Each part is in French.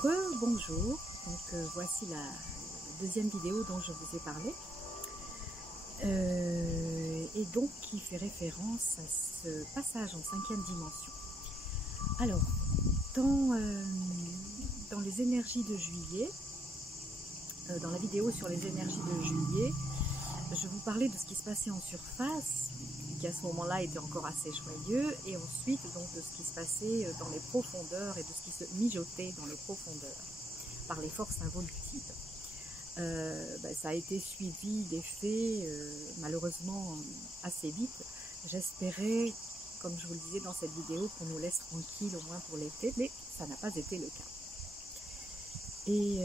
Bonjour, donc voici la deuxième vidéo dont je vous ai parlé et donc qui fait référence à ce passage en 5e dimension. Alors, dans les énergies de juillet, dans la vidéo sur les énergies de juillet, je vous parlais de ce qui se passait en surface, qui à ce moment-là était encore assez joyeux, et ensuite donc de ce qui se passait dans les profondeurs et de ce qui se mijotait dans les profondeurs par les forces involutives. Ça a été suivi des faits malheureusement assez vite. J'espérais, comme je vous le disais dans cette vidéo, qu'on nous laisse tranquille au moins pour l'été, mais ça n'a pas été le cas. Et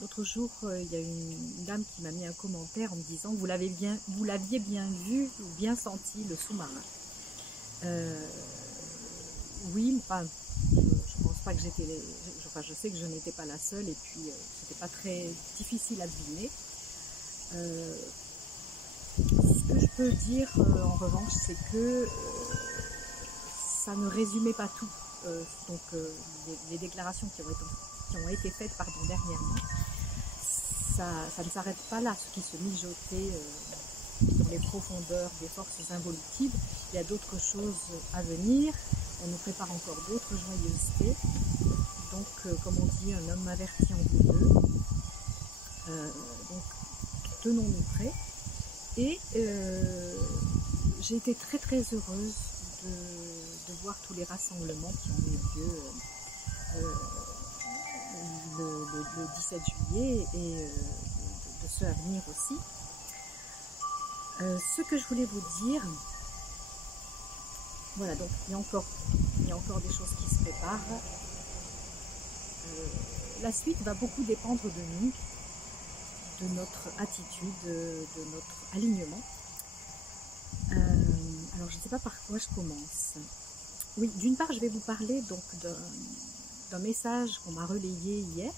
l'autre jour, il y a une dame qui m'a mis un commentaire en me disant « Vous l'aviez bien vu ou bien senti, le sous-marin ?» Oui, enfin, je pense pas que j'étais... Enfin, je sais que je n'étais pas la seule, et puis c'était pas très difficile à deviner. Ce que je peux dire, en revanche, c'est que ça ne résumait pas tout. Les déclarations qui ont été faites dernièrement, ça ne s'arrête pas là, ce qui se mijotait dans les profondeurs des forces involutives. Il y a d'autres choses à venir, on nous prépare encore d'autres joyeusetés. Donc, comme on dit, un homme averti en vaut deux. Donc, tenons-nous prêts. Et j'ai été très très heureuse de voir tous les rassemblements qui ont eu lieu le 17 juillet et de ceux à venir aussi. Ce que je voulais vous dire, voilà, donc il y a encore des choses qui se préparent. La suite va beaucoup dépendre de nous, de notre attitude, de notre alignement. Alors je ne sais pas par quoi je commence. Oui, d'une part je vais vous parler donc d'un message qu'on m'a relayé hier,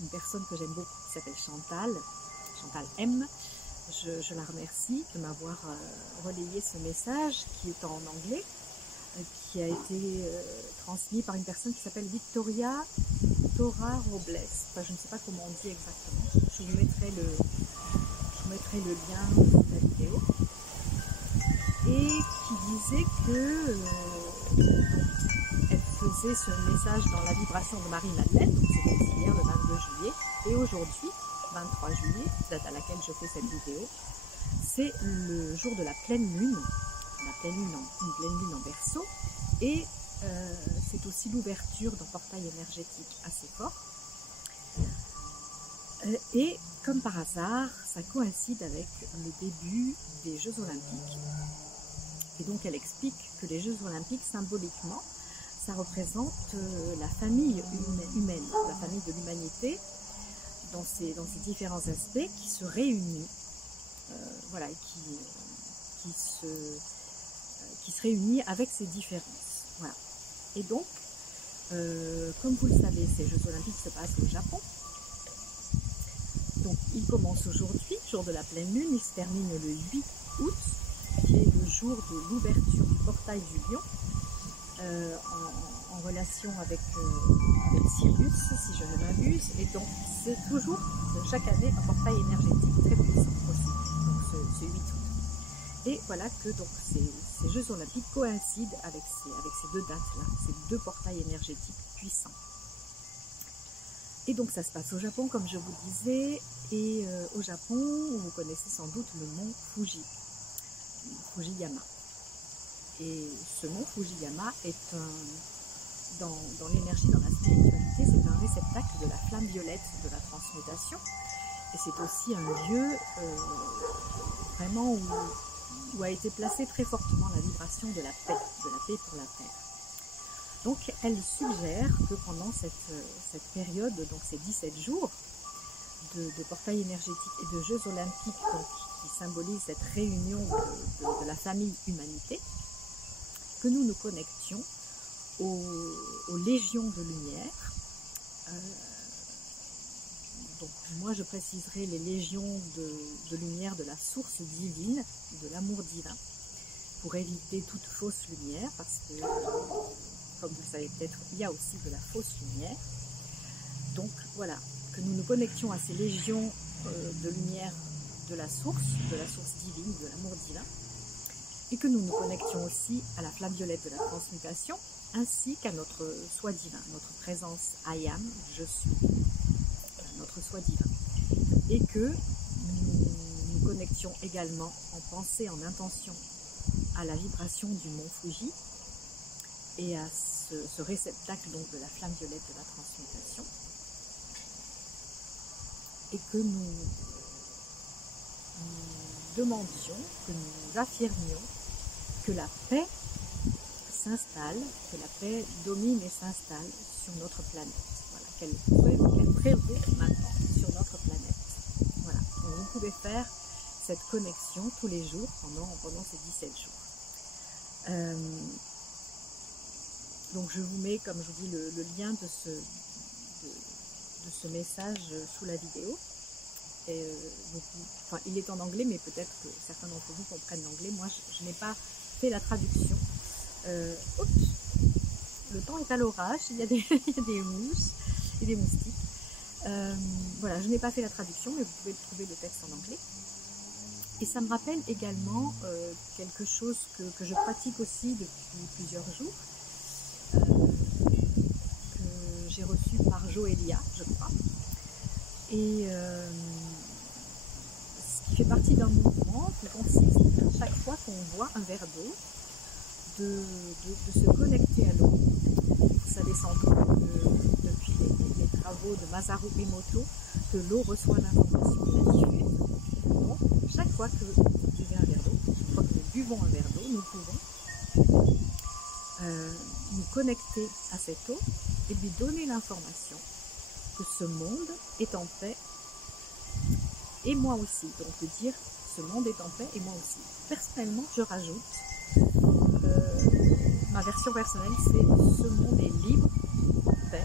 une personne que j'aime beaucoup qui s'appelle Chantal M. Je la remercie de m'avoir relayé ce message qui est en anglais, qui a été transmis par une personne qui s'appelle Victoria Tora Robles. Enfin, je ne sais pas comment on dit exactement. Je vous mettrai le lien de la vidéo. Et qui disait que elle faisait ce message dans la vibration de Marie-Madeleine, donc c'était hier le 22 juillet, et aujourd'hui, 23 juillet, date à laquelle je fais cette vidéo, c'est le jour de la pleine lune, une pleine lune en Verseau, et c'est aussi l'ouverture d'un portail énergétique assez fort. Et comme par hasard, ça coïncide avec le début des Jeux Olympiques. Et donc elle explique que les Jeux Olympiques, symboliquement, ça représente la famille humaine, la famille de l'humanité, dans ses différents aspects, qui se réunit, voilà, qui se réunit avec ses différences. Voilà. Et donc, comme vous le savez, ces Jeux Olympiques se passent au Japon. Donc, ils commencent aujourd'hui, jour de la pleine lune, ils se terminent le 8 août, qui est le jour de l'ouverture du portail du lion, en relation avec Sirius, si je ne m'abuse. Et donc, c'est toujours, chaque année, un portail énergétique très puissant aussi, donc ce 8 août. Et voilà que donc, ces Jeux Olympiques coïncident avec ces deux dates-là, ces deux portails énergétiques puissants. Et donc ça se passe au Japon, comme je vous disais, et au Japon, vous connaissez sans doute le mont Fujiyama. Et ce mont Fujiyama est dans l'énergie, dans la spiritualité, c'est un réceptacle de la flamme violette de la transmutation. Et c'est aussi un lieu vraiment où a été placée très fortement la vibration de la paix pour la Terre. Donc elle suggère que pendant cette période, donc ces 17 jours de portail énergétique et de Jeux Olympiques, donc, qui symbolisent cette réunion de la famille humanité, que nous nous connections aux légions de lumière. Donc moi je préciserai les légions de lumière de la source divine, de l'amour divin, pour éviter toute fausse lumière, parce que comme vous le savez peut-être, il y a aussi de la fausse lumière. Donc voilà, que nous nous connections à ces légions de lumière de la source divine, de l'amour divin, et que nous nous connections aussi à la flamme violette de la transmutation, ainsi qu'à notre soi divin, notre présence I am, je suis, notre soi divin. Et que nous nous connections également en pensée, en intention, à la vibration du mont Fuji et à ce réceptacle donc de la flamme violette de la transmutation. Et que nous demandions, que nous affirmions que la paix s'installe, que la paix domine et s'installe sur notre planète. Voilà, qu'elle prévaut maintenant sur notre planète. Voilà, donc vous pouvez faire cette connexion tous les jours pendant ces 17 jours. Donc je vous mets, comme je vous dis, le lien de ce message sous la vidéo. Et donc, enfin, il est en anglais, mais peut-être que certains d'entre vous comprennent l'anglais. Moi, je n'ai pas fait la traduction. Oups, le temps est à l'orage, il y a des mousses et des moustiques. Voilà, je n'ai pas fait la traduction, mais vous pouvez trouver le texte en anglais. Et ça me rappelle également quelque chose que je pratique aussi depuis plusieurs jours, que j'ai reçu par Joélia, je crois. Et ce qui fait partie d'un mouvement qui consiste, à chaque fois qu'on voit un verre d'eau, de se connecter à l'eau. Vous savez sans doute depuis les travaux de Masaru Emoto que l'eau reçoit l'information et la diffuse. Donc, chaque fois que vous buvez un verre d'eau, chaque fois que nous buvons un verre d'eau, nous pouvons nous connecter à cette eau et lui donner l'information que ce monde est en paix et moi aussi. Donc de dire ce monde est en paix et moi aussi. Personnellement, je rajoute, ma version personnelle, c'est ce monde est libre, en paix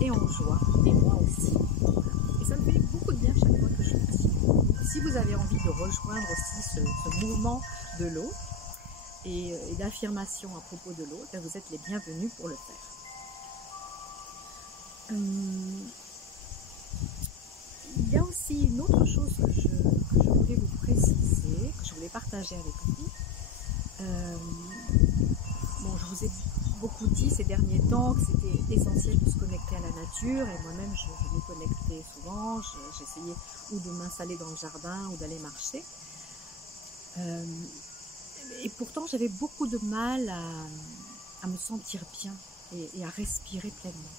et en joie et moi aussi. Voilà. Et ça me fait beaucoup de bien chaque fois que je le dis. Donc si vous avez envie de rejoindre aussi ce mouvement de l'eau et d'affirmation à propos de l'eau, vous êtes les bienvenus pour le faire. Il y a aussi une autre chose que je voulais vous préciser, que je voulais partager avec vous. Bon, je vous ai beaucoup dit ces derniers temps que c'était essentiel de se connecter à la nature, et moi-même je m'y connectais souvent, j'essayais ou de m'installer dans le jardin ou d'aller marcher. Et pourtant j'avais beaucoup de mal à me sentir bien et à respirer pleinement.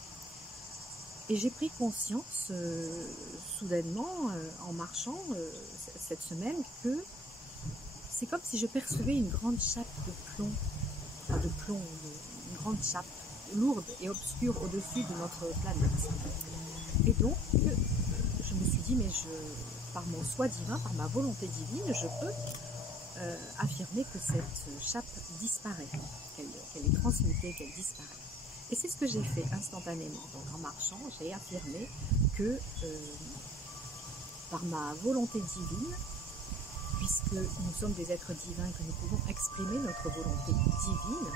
Et j'ai pris conscience soudainement en marchant cette semaine que c'est comme si je percevais une grande chape de plomb, une grande chape lourde et obscure au-dessus de notre planète. Et donc je me suis dit, mais par mon soi divin, par ma volonté divine, je peux affirmer que cette chape disparaît, qu'elle est transmutée, qu'elle disparaît. Et c'est ce que j'ai fait instantanément. Donc en marchant, j'ai affirmé que par ma volonté divine, puisque nous sommes des êtres divins, que nous pouvons exprimer notre volonté divine,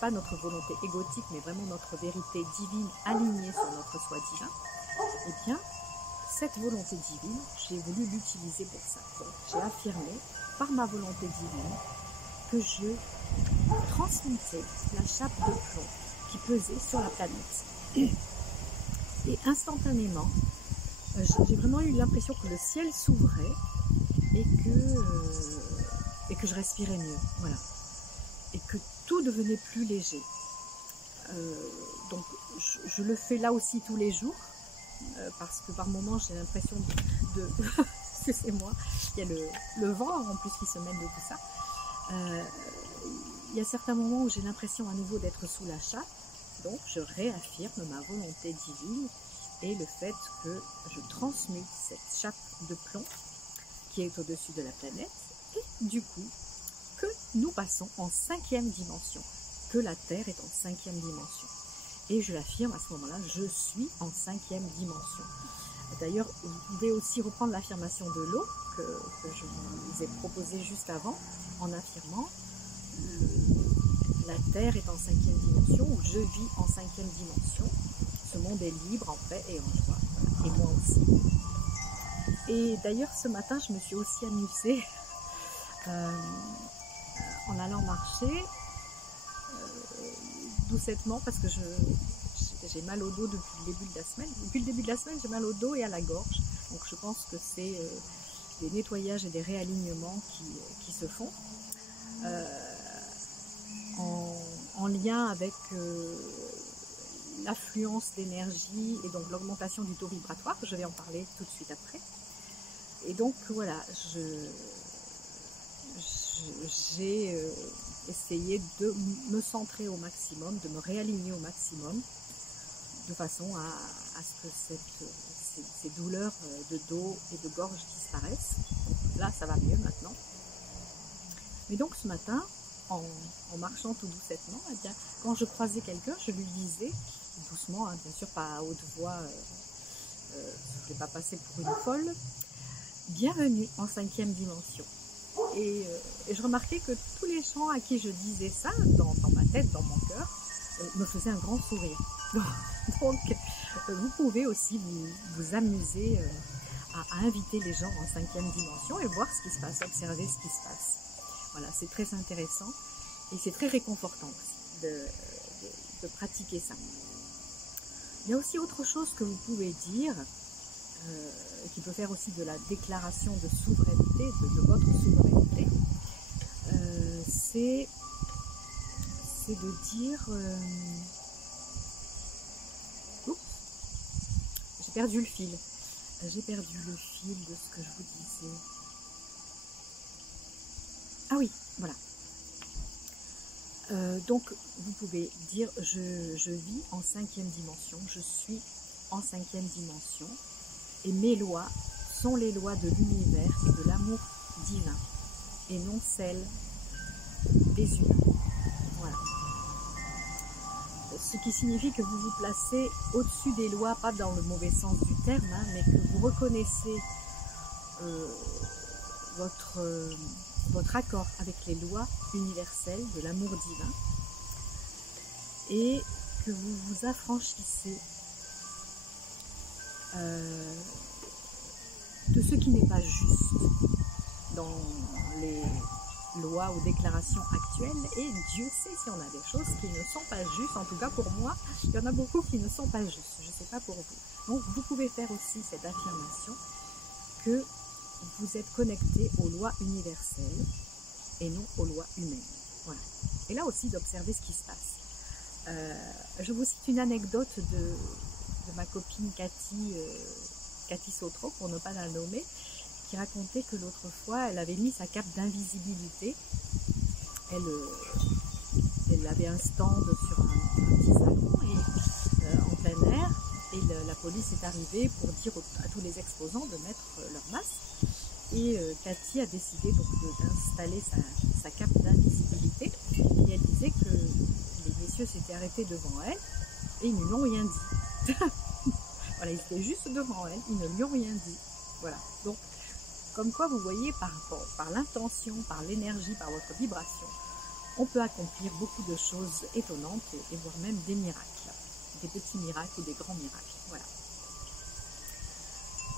pas notre volonté égotique, mais vraiment notre vérité divine alignée sur notre soi divin, eh bien, cette volonté divine, j'ai voulu l'utiliser pour ça. Donc j'ai affirmé par ma volonté divine que je transmutais la chape de plomb qui pesait sur la planète. Et instantanément, j'ai vraiment eu l'impression que le ciel s'ouvrait et que je respirais mieux. Voilà. Et que tout devenait plus léger. Donc je le fais là aussi tous les jours, parce que par moments j'ai l'impression de c'est moi, il y a le vent en plus qui se mêle de tout ça. Il y a certains moments où j'ai l'impression à nouveau d'être sous la chape. Donc je réaffirme ma volonté divine et le fait que je transmute cette chape de plomb qui est au-dessus de la planète, et du coup que nous passons en 5e dimension, que la Terre est en 5e dimension. Et je l'affirme à ce moment-là, je suis en 5e dimension. D'ailleurs, vous pouvez aussi reprendre l'affirmation de l'eau que je vous ai proposée juste avant, en affirmant la Terre est en 5e dimension, ou je vis en 5e dimension. Ce monde est libre, en paix et en joie, voilà. Et moi aussi. Et d'ailleurs, ce matin, je me suis aussi amusée en allant marcher, doucettement, parce que j'ai mal au dos depuis le début de la semaine. Depuis le début de la semaine, j'ai mal au dos et à la gorge. Donc je pense que c'est des nettoyages et des réalignements qui se font en lien avec l'affluence d'énergie et donc l'augmentation du taux vibratoire. Je vais en parler tout de suite après. Et donc voilà, j'ai essayé de me centrer au maximum, de me réaligner au maximum, de façon à ce que ces douleurs de dos et de gorge disparaissent. Donc là, ça va mieux maintenant. Mais donc ce matin, en marchant tout doucettement, eh bien, quand je croisais quelqu'un, je lui disais, doucement, hein, bien sûr pas à haute voix, je ne vais pas passer pour une folle, bienvenue en 5e dimension. Et je remarquais que tous les gens à qui je disais ça, dans ma tête, dans mon cœur, me faisaient un grand sourire. Donc, vous pouvez aussi vous amuser à inviter les gens en 5e dimension et voir ce qui se passe, observer ce qui se passe. Voilà, c'est très intéressant et c'est très réconfortant aussi de pratiquer ça. Il y a aussi autre chose que vous pouvez dire, qui peut faire aussi de la déclaration de souveraineté, de votre souveraineté, c'est de dire... oups, j'ai perdu le fil. J'ai perdu le fil de ce que je vous disais. Ah oui, voilà. Donc, vous pouvez dire je vis en 5e dimension, je suis en 5e dimension, et mes lois sont les lois de l'univers et de l'amour divin, et non celles des humains. Voilà. Ce qui signifie que vous vous placez au-dessus des lois, pas dans le mauvais sens du terme, hein, mais que vous reconnaissez votre accord avec les lois universelles de l'amour divin et que vous vous affranchissez de ce qui n'est pas juste dans les lois ou déclarations actuelles, et Dieu sait si on a des choses qui ne sont pas justes. En tout cas pour moi, il y en a beaucoup qui ne sont pas justes, je ne sais pas pour vous. Donc vous pouvez faire aussi cette affirmation que vous êtes connecté aux lois universelles et non aux lois humaines. Voilà. Et là aussi d'observer ce qui se passe. Je vous cite une anecdote de ma copine Cathy Sautreau, pour ne pas la nommer, qui racontait que l'autre fois, elle avait mis sa cape d'invisibilité. Elle avait un stand sur un petit salon et, en plein air, et la police est arrivée pour dire à tous les exposants de mettre leur masque. Et Cathy a décidé donc d'installer sa cape d'invisibilité. Et elle disait que les messieurs s'étaient arrêtés devant elle et ils ne lui ont rien dit. Voilà, ils étaient juste devant elle, ils ne lui ont rien dit. Voilà. Donc, comme quoi vous voyez, par l'intention, par l'énergie, par votre vibration, on peut accomplir beaucoup de choses étonnantes et voire même des miracles. Des petits miracles ou des grands miracles. Voilà.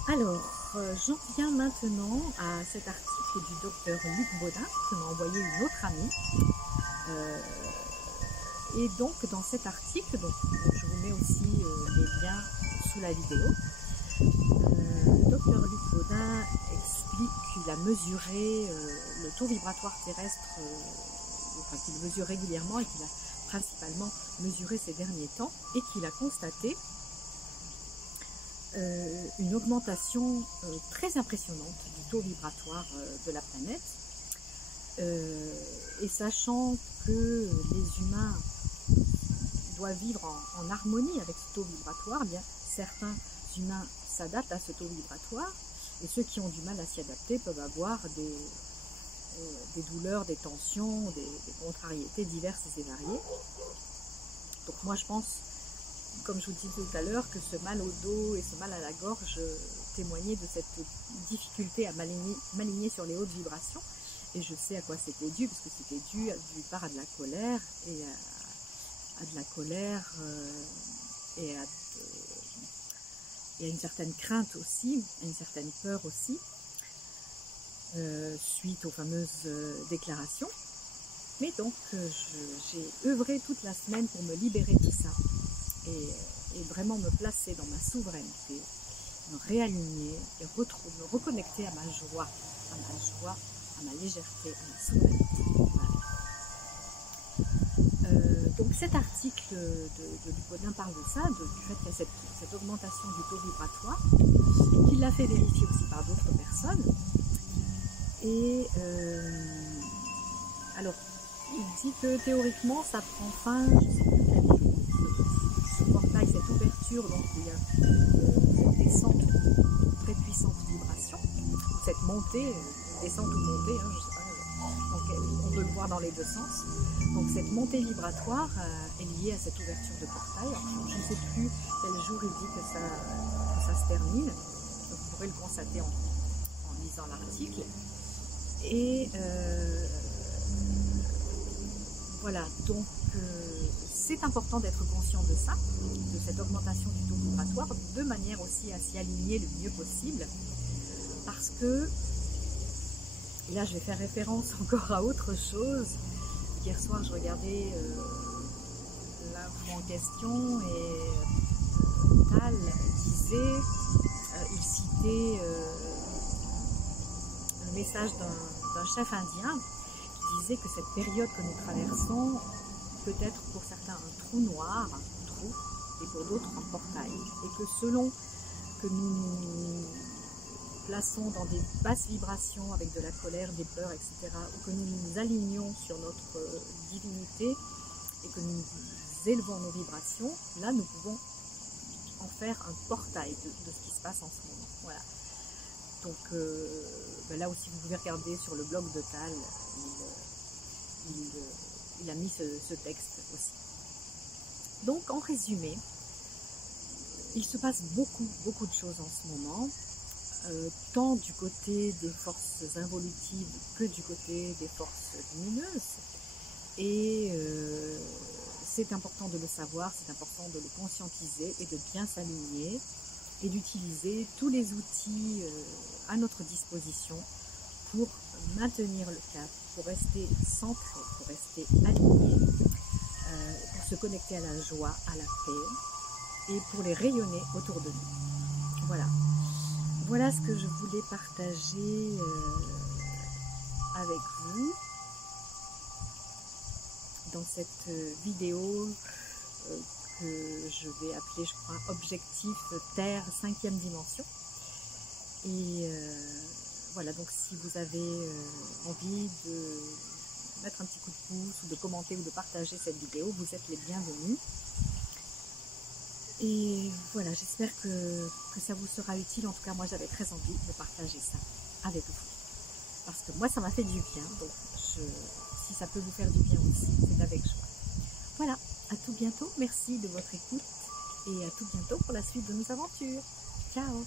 Alors, j'en viens maintenant à cet article du docteur Luc Baudin que m'a envoyé une autre amie. Et donc, dans cet article, donc, je vous mets aussi les liens sous la vidéo. Le docteur Luc Baudin explique qu'il a mesuré le taux vibratoire terrestre, enfin qu'il mesure régulièrement et qu'il a principalement mesuré ces derniers temps, et qu'il a constaté une augmentation très impressionnante du taux vibratoire de la planète. Et sachant que les humains doivent vivre en harmonie avec ce taux vibratoire, eh bien, certains humains s'adaptent à ce taux vibratoire, et ceux qui ont du mal à s'y adapter peuvent avoir des douleurs, des tensions, des contrariétés diverses et variées. Donc moi je pense, comme je vous disais tout à l'heure, que ce mal au dos et ce mal à la gorge témoignaient de cette difficulté à m'aligner sur les hautes vibrations. Et je sais à quoi c'était dû, parce que c'était dû d'une part à de la colère, et à de la colère, et à une certaine crainte aussi, à une certaine peur aussi, suite aux fameuses déclarations. Mais donc j'ai œuvré toute la semaine pour me libérer de ça, et vraiment me placer dans ma souveraineté, me réaligner et me reconnecter à ma joie, à ma légèreté, à ma souveraineté. Voilà. Donc cet article de Bodin parle de ça, du fait qu'il y a cette augmentation du taux vibratoire, qu'il l'a fait vérifier aussi par d'autres personnes. Et alors, il dit que théoriquement ça prend fin, je ne sais plus quel jour, ce portail, cette ouverture, donc il y a cette descente, très puissante vibration, cette montée, descente ou montée, hein, je ne sais pas, donc on peut le voir dans les deux sens. Donc cette montée vibratoire est liée à cette ouverture de portail. Alors, je ne sais plus quel jour il dit que ça se termine, donc vous pourrez le constater en lisant l'article. Et voilà, donc c'est important d'être conscient de ça, de cette augmentation du taux vibratoire, de manière aussi à s'y aligner le mieux possible, parce que, et là je vais faire référence encore à autre chose. Hier soir je regardais l'info en question, et Tal disait, il citait le message d'un chef indien qui disait que cette période que nous traversons peut être pour certains un trou noir, un trou, et pour d'autres un portail. Et que selon que nous nous plaçons dans des basses vibrations avec de la colère, des peurs, etc., ou que nous nous alignons sur notre divinité et que nous élevons nos vibrations, là nous pouvons en faire un portail de ce qui se passe en ce moment. Voilà. Donc là aussi vous pouvez regarder sur le blog de Tal, il a mis ce texte aussi. Donc en résumé, il se passe beaucoup de choses en ce moment, tant du côté des forces involutives que du côté des forces lumineuses, et c'est important de le savoir, c'est important de le conscientiser et de bien s'aligner et d'utiliser tous les outils à notre disposition pour maintenir le cap, pour rester centré, pour rester aligné, pour se connecter à la joie, à la paix, et pour les rayonner autour de nous. Voilà. Voilà ce que je voulais partager avec vous dans cette vidéo que je vais appeler, je crois, Objectif Terre 5e dimension. Et voilà, donc si vous avez envie de mettre un petit coup de pouce ou de commenter ou de partager cette vidéo, vous êtes les bienvenus. Et voilà, j'espère que ça vous sera utile. En tout cas, moi j'avais très envie de partager ça avec vous. Parce que moi ça m'a fait du bien, donc si ça peut vous faire du bien aussi, c'est avec joie. Voilà, à tout bientôt, merci de votre écoute et à tout bientôt pour la suite de nos aventures. Ciao!